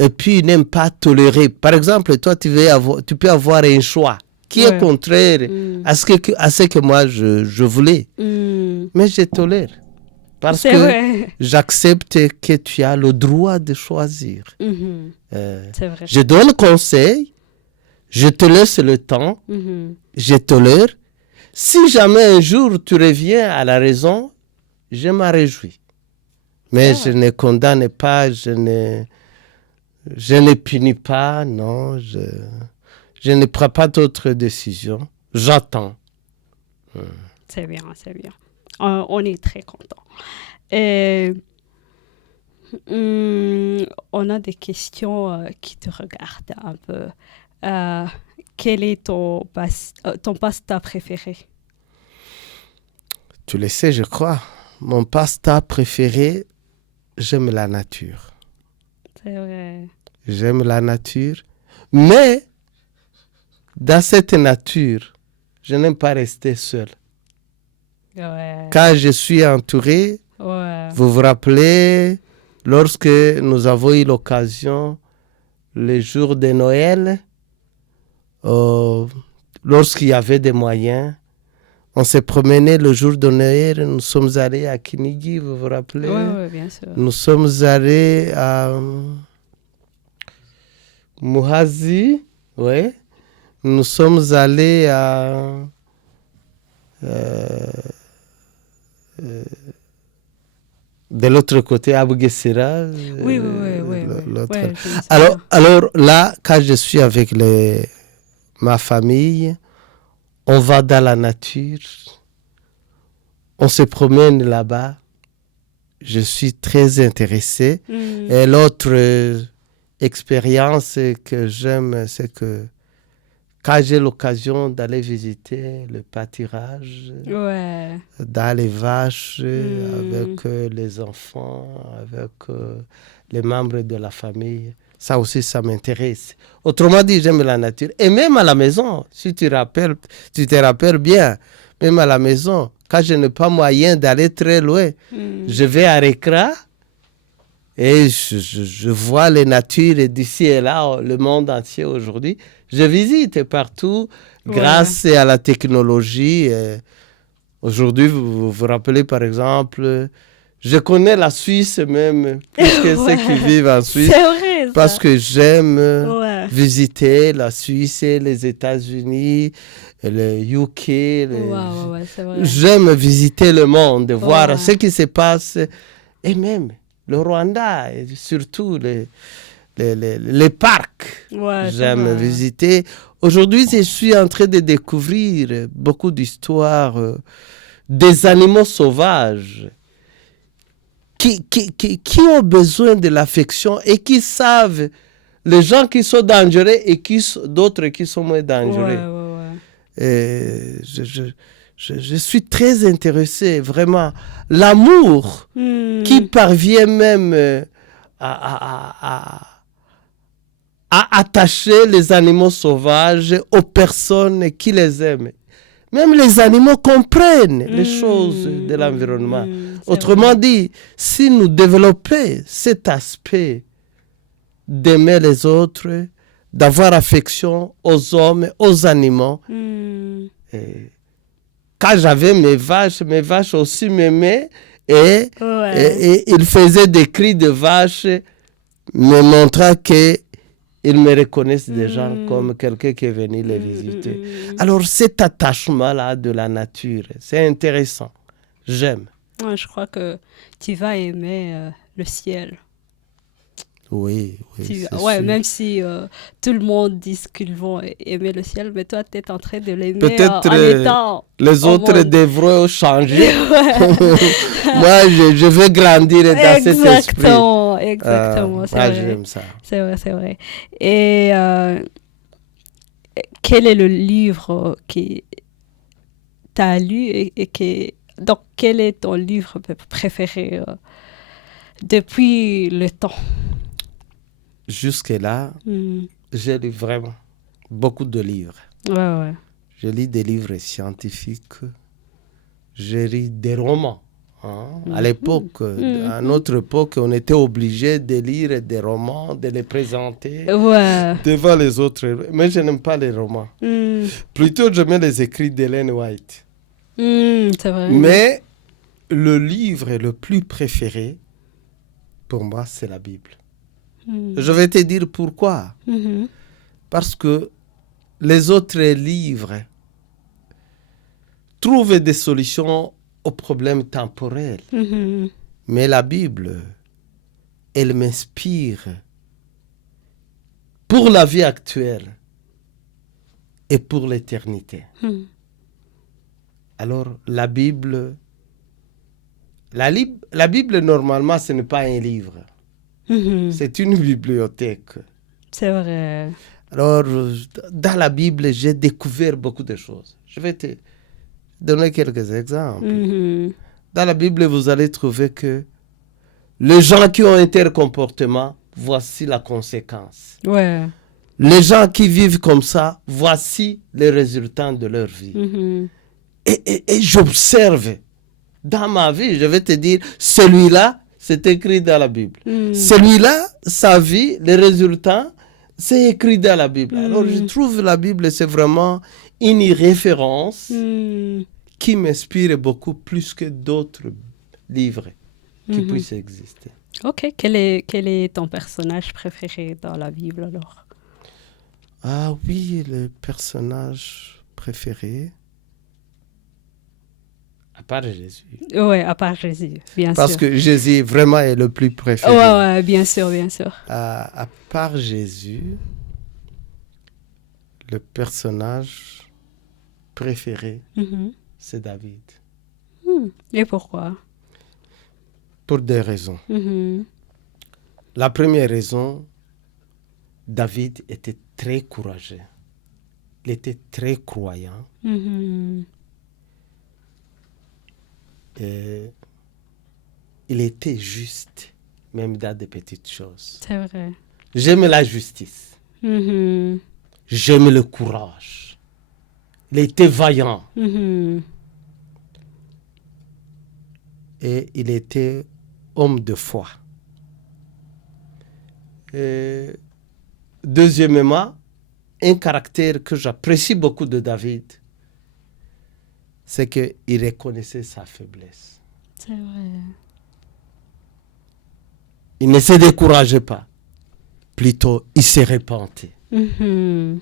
Et puis, ils n'aiment pas tolérer. Par exemple, toi, tu peux avoir un choix qui est contraire à ce que moi, je voulais. Mais je tolère. Parce que j'accepte que tu as le droit de choisir. C'est vrai. Je donne conseil. Je te laisse le temps, je tolère. Si jamais un jour tu reviens à la raison, je m'en réjouis. Mais je ne condamne pas, je ne punis pas, non. Je ne prends pas d'autres décisions. J'attends. C'est bien, c'est bien. On est très contents. On a des questions qui te regardent un peu. Quel est ton passe-temps préféré? Tu le sais, je crois. Mon passe-temps préféré, j'aime la nature. C'est vrai. J'aime la nature. Mais, dans cette nature, je n'aime pas rester seul. Ouais. Quand je suis entouré, vous vous rappelez, lorsque nous avons eu l'occasion, le jour de Noël, lorsqu'il y avait des moyens, on s'est promené le jour de Noël, nous sommes allés à Kinigi, vous vous rappelez? Oui, bien sûr. Nous sommes allés à Muhazi, oui. Nous sommes allés à de l'autre côté, à Bugesera. Oui. Alors là, quand je suis avec ma famille, on va dans la nature, on se promène là-bas. Je suis très intéressé. Et l'autre expérience que j'aime, c'est que quand j'ai l'occasion d'aller visiter le pâturage, dans les vaches, avec les enfants, avec les membres de la famille, ça aussi, ça m'intéresse. Autrement dit, j'aime la nature. Et même à la maison, si tu te rappelles bien, même à la maison, quand je n'ai pas moyen d'aller très loin, je vais à Rekra, Et je vois les natures d'ici et là, le monde entier aujourd'hui. Je visite partout grâce à la technologie. Aujourd'hui, vous vous rappelez par exemple, je connais la Suisse même, plus que ceux qui vivent en Suisse. C'est vrai, ça. Parce que j'aime Ouais. visiter la Suisse, les États-Unis, le UK. Ouais, c'est vrai. J'aime visiter le monde, voir Ouais. ce qui se passe. Et même le Rwanda, et surtout les parcs. Ouais, c'est J'aime vrai. visiter. Aujourd'hui, je suis en train de découvrir beaucoup d'histoires des animaux sauvages qui ont besoin de l'affection et qui savent les gens qui sont dangereux et d'autres qui sont moins dangereux. Ouais. Et je suis très intéressé, vraiment. L'amour qui parvient même à attacher les animaux sauvages aux personnes qui les aiment. Même les animaux comprennent les choses de l'environnement. Autrement dit, si nous développons cet aspect d'aimer les autres, d'avoir affection aux hommes, aux animaux, et quand j'avais mes vaches aussi m'aimaient et ils faisaient des cris de vaches me montrant que ils me reconnaissent déjà comme quelqu'un qui est venu les visiter. Alors cet attachement-là de la nature, c'est intéressant. J'aime. Ouais, je crois que tu vas aimer le ciel. Oui, ouais, même si tout le monde dit qu'ils vont aimer le ciel, mais toi, tu es en train de l'aimer peut-être en étant les autres devraient changer. Moi, je veux grandir dans cet esprit. Exactement, c'est vrai. J'aime ça. C'est vrai. Et quel est le livre que tu as lu donc, quel est ton livre préféré depuis le temps? Jusque-là, j'ai lu vraiment beaucoup de livres. Ouais. Je lis des livres scientifiques, je lis des romans. À l'époque, à notre époque, on était obligé de lire des romans, de les présenter devant les autres. Mais je n'aime pas les romans. Plutôt, j'aime les écrits d'Ellen White. C'est vrai. Mais le livre le plus préféré, pour moi, c'est la Bible. Je vais te dire pourquoi. Parce que les autres livres trouvent des solutions aux problèmes temporels. Mais la Bible, elle m'inspire pour la vie actuelle et pour l'éternité. Alors, la Bible, normalement, ce n'est pas un livre. C'est une bibliothèque. C'est vrai. Alors, dans la Bible, j'ai découvert beaucoup de choses. Je vais te donner quelques exemples. Dans la Bible, vous allez trouver que les gens qui ont un tel comportement, voici la conséquence. Ouais. Les gens qui vivent comme ça, voici les résultats de leur vie. Et j'observe dans ma vie, je vais te dire, celui-là, c'est écrit dans la Bible. Celui-là, sa vie, les résultats, c'est écrit dans la Bible. Alors, je trouve la Bible, c'est vraiment une référence qui m'inspire beaucoup plus que d'autres livres qui puissent exister. Ok, quel est ton personnage préféré dans la Bible alors? Ah oui, le personnage préféré. À part Jésus. Oui, à part Jésus, bien sûr. Parce que Jésus vraiment est le plus préféré. Ouais, bien sûr. À part Jésus, le personnage préféré, c'est David. Et pourquoi? Pour des raisons. La première raison, David était très courageux. Il était très croyant. Et il était juste, même dans des petites choses. C'est vrai. J'aime la justice. J'aime le courage. Il était vaillant. Et il était homme de foi. Deuxièmement, un caractère que j'apprécie beaucoup de David, c'est qu'il reconnaissait sa faiblesse. C'est vrai. Il ne se décourageait pas. Plutôt, il se repentait. Mhm.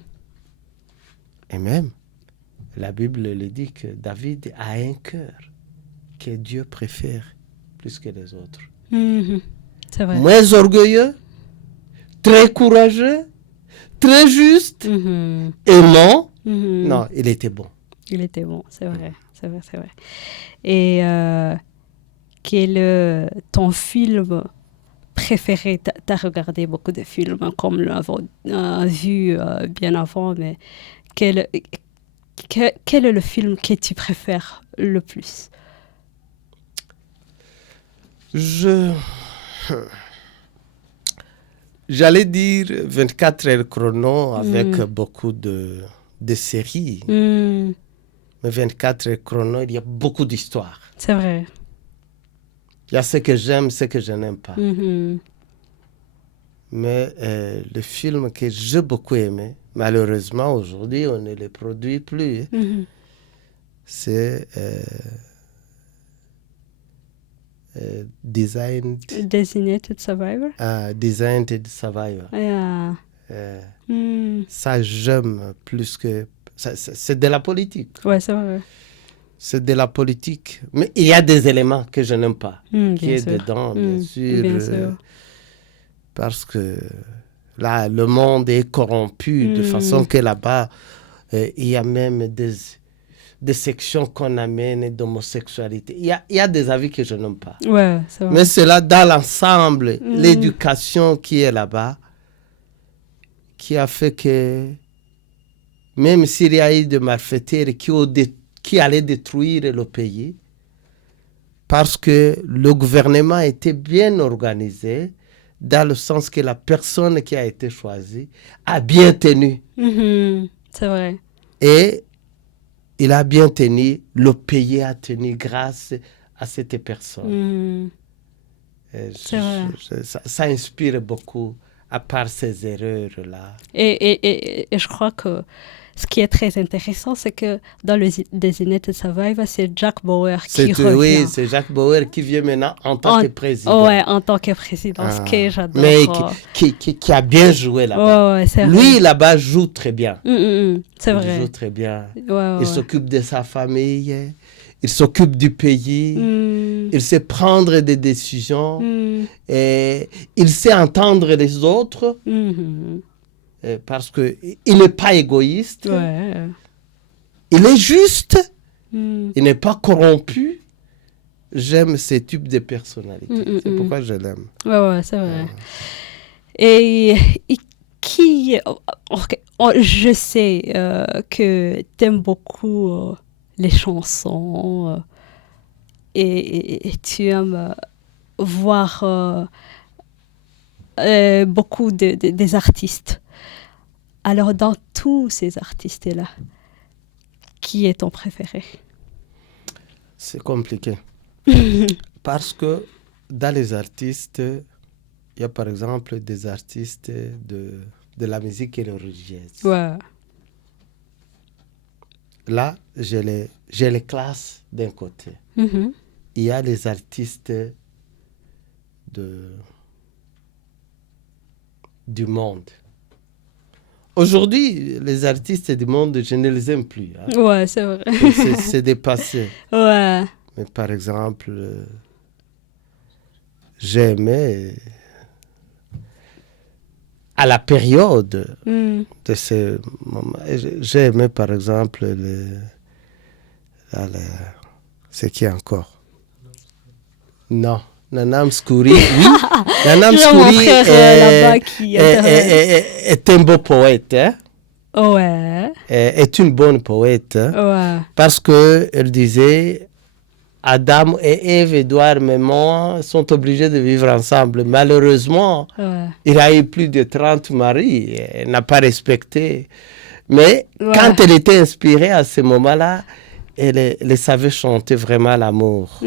Et même, la Bible le dit que David a un cœur que Dieu préfère plus que les autres. Mhm. C'est vrai. Moins orgueilleux, très courageux, très juste, Mhm. aimant. Mhm. Non, il était bon. Il était bon, c'est vrai, c'est vrai, c'est vrai. Et quel est ton film préféré? T'as regardé beaucoup de films, comme nous l'avons vu bien avant, mais quel est le film que tu préfères le plus? J'allais dire 24 heures chrono avec beaucoup de séries. Mm. Mais 24 heures chrono, il y a beaucoup d'histoires. C'est vrai. Il y a ce que j'aime, ce que je n'aime pas. Mhm. Mais le film que j'ai beaucoup aimé, malheureusement aujourd'hui on ne le produit plus, Mhm. c'est Designated Survivor. Designated Survivor. Yeah. Mm. Ça j'aime plus que... c'est de la politique. Ouais, c'est vrai. C'est de la politique. Mais il y a des éléments que je n'aime pas, qui bien est sûr. dedans, bien sûr. Bien sûr. Parce que là, le monde est corrompu de façon que là-bas, il y a même des sections qu'on amène d'homosexualité. Il y a des avis que je n'aime pas. Ouais, c'est vrai. Mais c'est là, dans l'ensemble, l'éducation qui est là-bas, qui a fait que, même s'il y a eu des malfaiteurs qui allaient détruire le pays, parce que le gouvernement était bien organisé, dans le sens que la personne qui a été choisie a bien tenu. Mhm. C'est vrai. Et il a bien tenu, le pays a tenu grâce à cette personne. Mhm. C'est vrai. Ça inspire beaucoup, à part ces erreurs-là. Et je crois que ce qui est très intéressant, c'est que dans le Designated Survivor, c'est Jack Bauer qui revient. Oui, c'est Jack Bauer qui vient maintenant en tant que président. Ouais, en tant que président, ce que j'adore. Mais qui a bien joué là-bas. Ouais, c'est Lui, vrai. là-bas, joue très bien. C'est vrai. Il joue très bien. Ouais, Il s'occupe de sa famille, il s'occupe du pays, il sait prendre des décisions, et il sait entendre les autres. Parce qu'il n'est pas égoïste, Ouais. il est juste, Mm. il n'est pas corrompu. J'aime ce type de personnalité. C'est pourquoi je l'aime. Ouais, c'est vrai. Et qui... je sais que tu aimes beaucoup les chansons et tu aimes voir beaucoup des artistes. Alors, dans tous ces artistes-là, qui est ton préféré? C'est compliqué. Parce que dans les artistes, il y a par exemple des artistes de la musique religieuse. Ouais. Là, je les classe d'un côté. Il y a les artistes du monde. Aujourd'hui, les artistes du monde, je ne les aime plus. Hein. Ouais, c'est vrai. C'est dépassé. Ouais. Mais par exemple, j'aimais à la période de ces moments, j'aimais par exemple c'est qui encore? Non. Nana Mouskouri, oui. Nana Mouskouri est un beau poète. Hein? Ouais. Est une bonne poète. Ouais. Parce qu'elle disait, Adam et Ève, Édouard et moi sont obligés de vivre ensemble. Malheureusement, il a eu plus de 30 maris. Elle n'a pas respecté. Mais quand elle était inspirée à ce moment-là, elle savait chanter vraiment l'amour.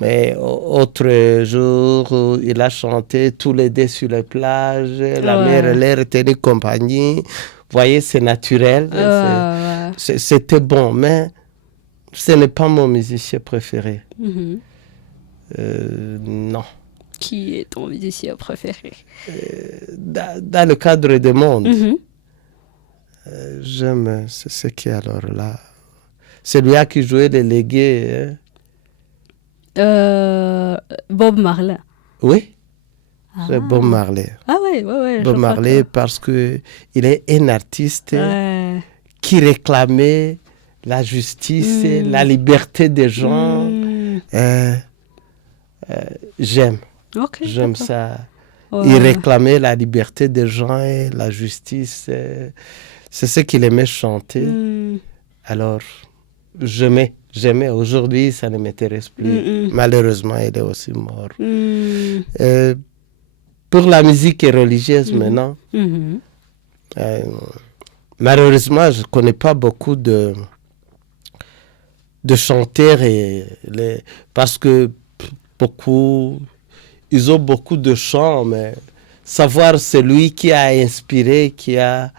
Mais autre jour, il a chanté tous les deux sur les plages, la mère leur tenait compagnie. Vous voyez, c'est naturel. C'était bon, mais ce n'est pas mon musicien préféré. Non. Qui est ton musicien préféré? Dans le cadre du monde, j'aime ce qui est alors là. Celui qui jouait les légués. Bob Marley. Oui, c'est Bob Marley. Ah ouais. Bob Marley parce qu'il est un artiste qui réclamait la justice, la liberté des gens. J'aime. Okay, j'aime ça. Il réclamait la liberté des gens et la justice. C'est ce qu'il aimait chanter. Alors, j'aimais. Aujourd'hui, ça ne m'intéresse plus. Malheureusement, il est aussi mort. Pour la musique religieuse maintenant, malheureusement, je ne connais pas beaucoup de chanteurs parce que beaucoup, ils ont beaucoup de chants, mais savoir celui qui a inspiré, qui a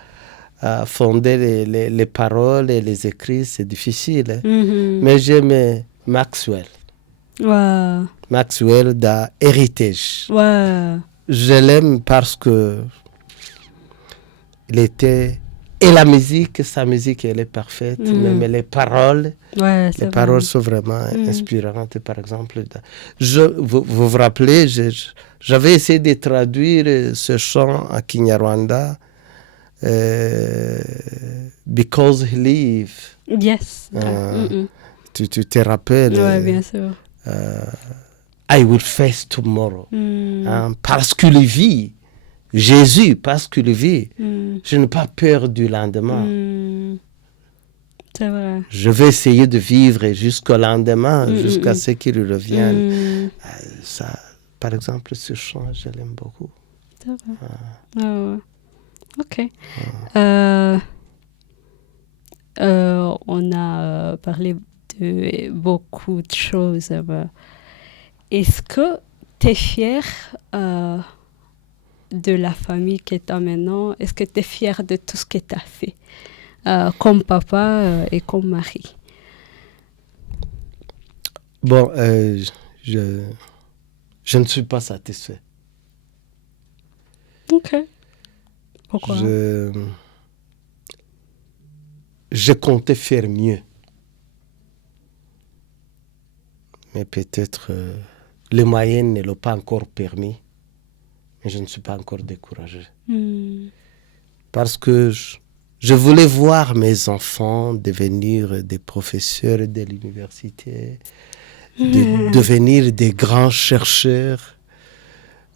fondé les paroles et les écrits, c'est difficile. Mais j'aime Maxwell. Maxwell dans Heritage. Je l'aime parce que il était... Et la musique, sa musique, elle est parfaite. Mais les paroles, sont vraiment inspirantes. Par exemple, vous vous rappelez, j'avais essayé de traduire ce chant à Kinyarwanda, Because He Live. Yes. Tu te rappelles? Oui, bien sûr. I will face tomorrow. Parce qu'il vit. Jésus, parce qu'il vit, je n'ai pas peur du lendemain. C'est vrai. Je vais essayer de vivre jusqu'au lendemain, jusqu'à ce qu'il revienne. Ça, par exemple, ce chant, je l'aime beaucoup. C'est vrai. Ok. On a parlé de beaucoup de choses. Est-ce que tu es fier de la famille que tu as maintenant? Est-ce que tu es fier de tout ce que tu as fait comme papa et comme mari? Bon, je ne suis pas satisfait. Ok. Pourquoi? Je comptais faire mieux. Mais peut-être les moyens ne l'ont pas encore permis. Mais je ne suis pas encore découragé. Parce que je voulais voir mes enfants devenir des professeurs de l'université, devenir des grands chercheurs,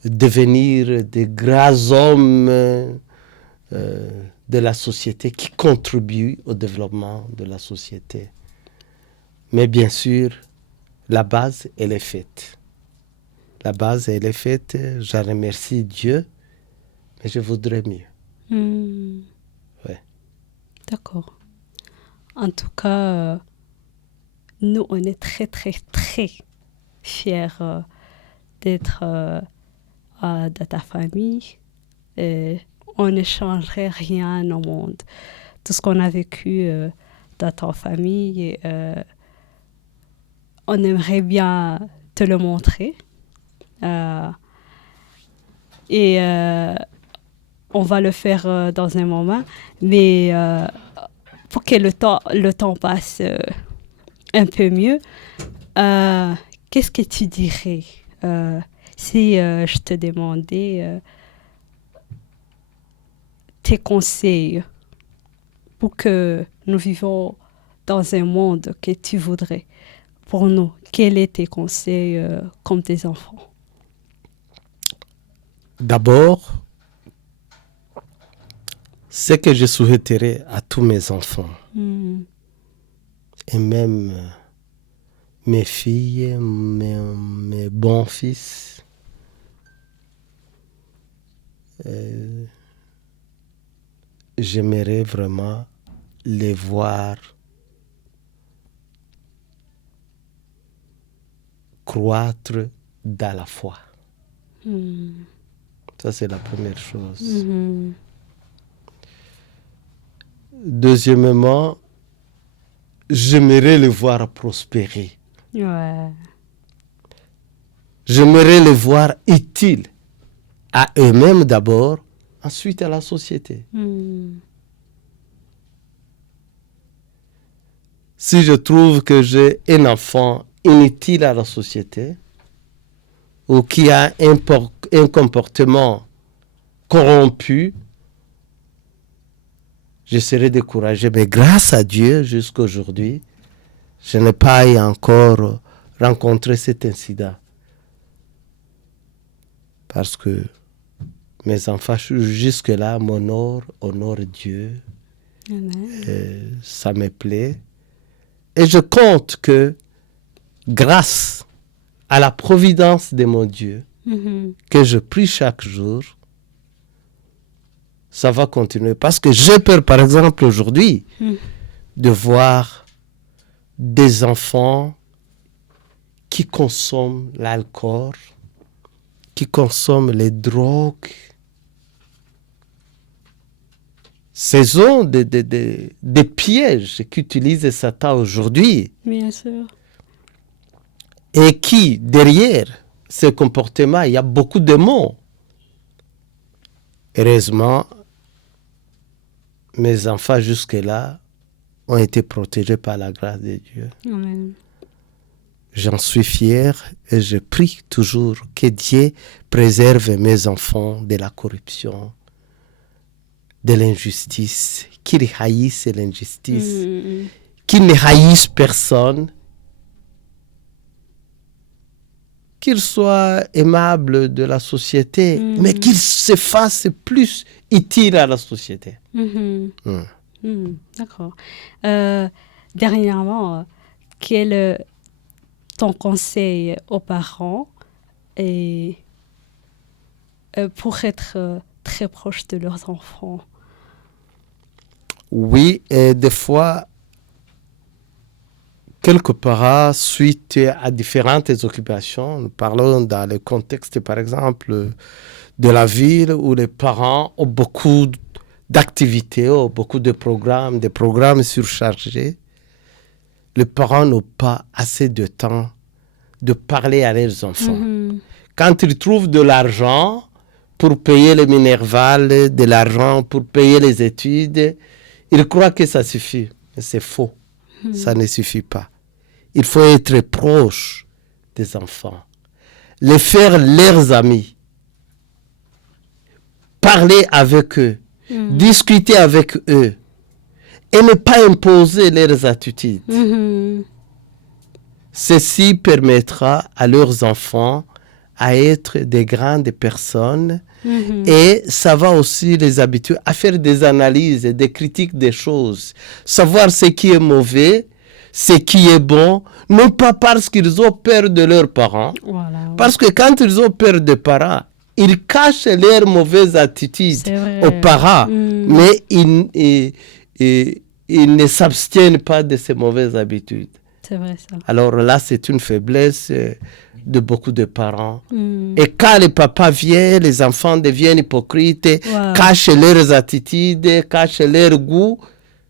devenir des grands hommes de la société qui contribuent au développement de la société. Mais bien sûr, la base, elle est faite. La base, elle est faite. Je remercie Dieu, mais je voudrais mieux. Ouais. D'accord. En tout cas, nous, on est très, très, très fiers d'être dans ta famille. On ne changerait rien au monde. Tout ce qu'on a vécu dans ta famille, on aimerait bien te le montrer. Et on va le faire dans un moment. Mais pour que le temps passe un peu mieux, qu'est-ce que tu dirais si je te demandais tes conseils pour que nous vivions dans un monde que tu voudrais pour nous? Quels sont tes conseils comme tes enfants? D'abord, ce que je souhaiterais à tous mes enfants, et même mes filles, mes bons fils, j'aimerais vraiment les voir croître dans la foi. Mm. Ça, c'est la première chose. Mhm. Deuxièmement, j'aimerais les voir prospérer. Ouais. J'aimerais les voir utiles à eux-mêmes d'abord, ensuite à la société. Mm. Si je trouve que j'ai un enfant inutile à la société ou qui a un comportement corrompu, je serai découragé. Mais grâce à Dieu, jusqu'à aujourd'hui, je n'ai pas encore rencontré cet incident. Parce que mes enfants, jusque-là, m'honorent Dieu. Amen. Ça me plaît. Et je compte que, grâce à la providence de mon Dieu, Mhm. que je prie chaque jour, ça va continuer. Parce que j'ai peur, par exemple, aujourd'hui, Mm. de voir des enfants qui consomment l'alcool, qui consomment les drogues. Ce sont des pièges qu'utilise Satan aujourd'hui Bien sûr. et qui, derrière ce comportement, il y a beaucoup de mots. Heureusement, mes enfants jusque-là ont été protégés par la grâce de Dieu. Amen. J'en suis fier et je prie toujours que Dieu préserve mes enfants de la corruption, de l'injustice, qu'ils haïssent l'injustice, Mm. qu'ils ne haïssent personne, qu'ils soient aimables de la société, mais qu'ils se fassent plus utiles à la société. Mhm. Mm. Mm. D'accord. Dernièrement, quel est ton conseil aux parents et, pour être très proche de leurs enfants? Oui, et des fois, quelques parents, suite à différentes occupations, nous parlons dans le contexte, par exemple, de la ville où les parents ont beaucoup d'activités, ont beaucoup de programmes, des programmes surchargés. Les parents n'ont pas assez de temps de parler à leurs enfants. Mhm. Quand ils trouvent de l'argent pour payer le minerval, de l'argent pour payer les études, ils croient que ça suffit. Mais c'est faux. Ça ne suffit pas. Il faut être proche des enfants, les faire leurs amis, parler avec eux, discuter avec eux et ne pas imposer leurs attitudes. Mhm. Ceci permettra à leurs enfants à être des grandes personnes Mhm. et ça va aussi les habituer à faire des analyses, des critiques des choses, savoir ce qui est mauvais, ce qui est bon, non pas parce qu'ils ont peur de leurs parents, Voilà. parce que quand ils ont peur des parents, ils cachent leurs mauvaises attitudes C'est vrai. aux parents, Mm. mais ils ne s'abstiennent pas de ces mauvaises habitudes. C'est vrai ça. Alors là, c'est une faiblesse de beaucoup de parents. Mm. Et quand les papas viennent, les enfants deviennent hypocrites, Wow. cachent leurs attitudes, cachent leur goût,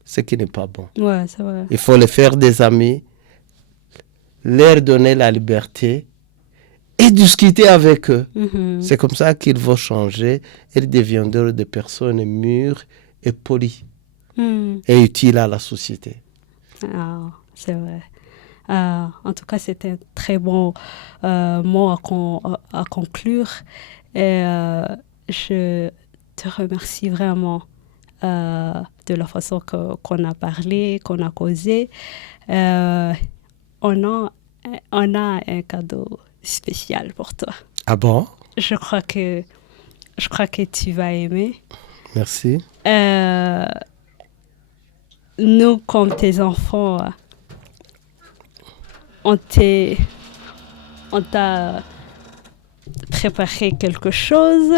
ce qui n'est pas bon. Ouais, c'est vrai. Il faut les faire des amis, leur donner la liberté et discuter avec eux. Mhm. C'est comme ça qu'ils vont changer et ils deviendront des personnes mûres et polies Mm. et utiles à la société. Ah, c'est vrai. En tout cas, c'était un très bon mot à conclure. Et je te remercie vraiment de la façon qu'on a parlé, qu'on a causé. On a un cadeau spécial pour toi. Ah bon? Je crois que tu vas aimer. Merci. Nous, comme tes enfants, on t'a préparé quelque chose.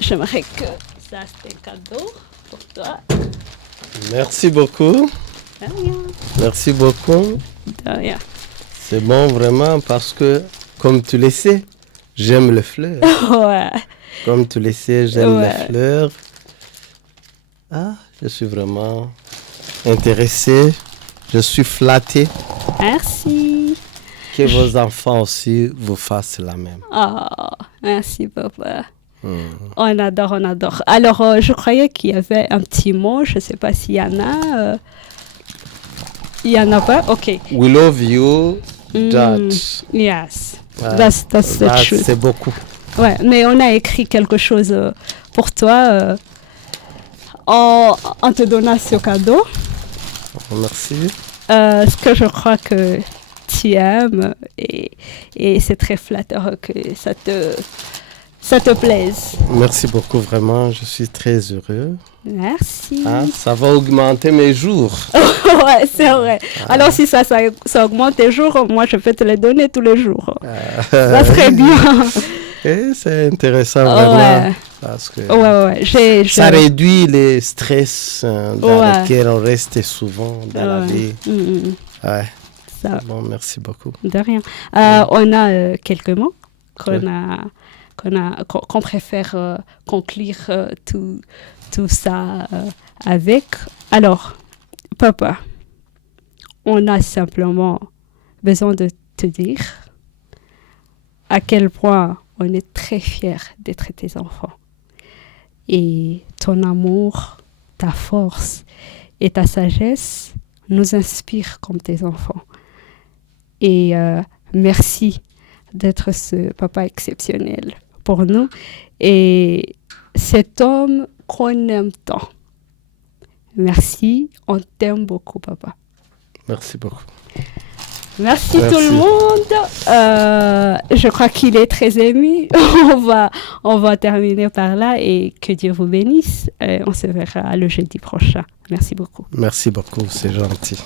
J'aimerais que ça, c'est un cadeau pour toi. Merci beaucoup. De rien. Merci beaucoup. De rien. C'est bon vraiment parce que comme tu le sais, j'aime les fleurs. Ouais. Comme tu le sais, j'aime Ouais. les fleurs. Ah, je suis vraiment intéressé. Je suis flatté Merci. que vos enfants aussi vous fassent la même. Oh, merci, papa. On adore, on adore. Alors, je croyais qu'il y avait un petit mot. Je ne sais pas s'il y en a. Il n'y en a pas? OK. We love you, Dad. Yes. Ah, That's the truth. c'est beaucoup. Ouais, mais on a écrit quelque chose pour toi en te donnant ce cadeau. Merci. Ce que je crois que tu aimes et c'est très flatteur que ça te plaise. Merci beaucoup, vraiment. Je suis très heureux. Merci. Ah, ça va augmenter mes jours. Ouais, c'est vrai. Alors, si ça augmente tes jours, moi, je peux te les donner tous les jours. Ça serait bien. Et c'est intéressant, vraiment. Ouais. Parce que Ouais. ça réduit les stress dans Ouais. lesquels on reste souvent dans la vie. Ouais. Ça, Bon, merci beaucoup. de rien. On a quelques mots qu'on préfère conclure tout ça avec. Alors, papa, on a simplement besoin de te dire à quel point on est très fiers d'être tes enfants. Et ton amour, ta force et ta sagesse nous inspirent comme tes enfants. Et merci d'être ce papa exceptionnel pour nous. Et cet homme qu'on aime tant. Merci, on t'aime beaucoup, papa. Merci beaucoup. Merci tout le monde. Je crois qu'il est très ému. on va terminer par là et que Dieu vous bénisse. On se verra le jeudi prochain. Merci beaucoup. Merci beaucoup, c'est gentil.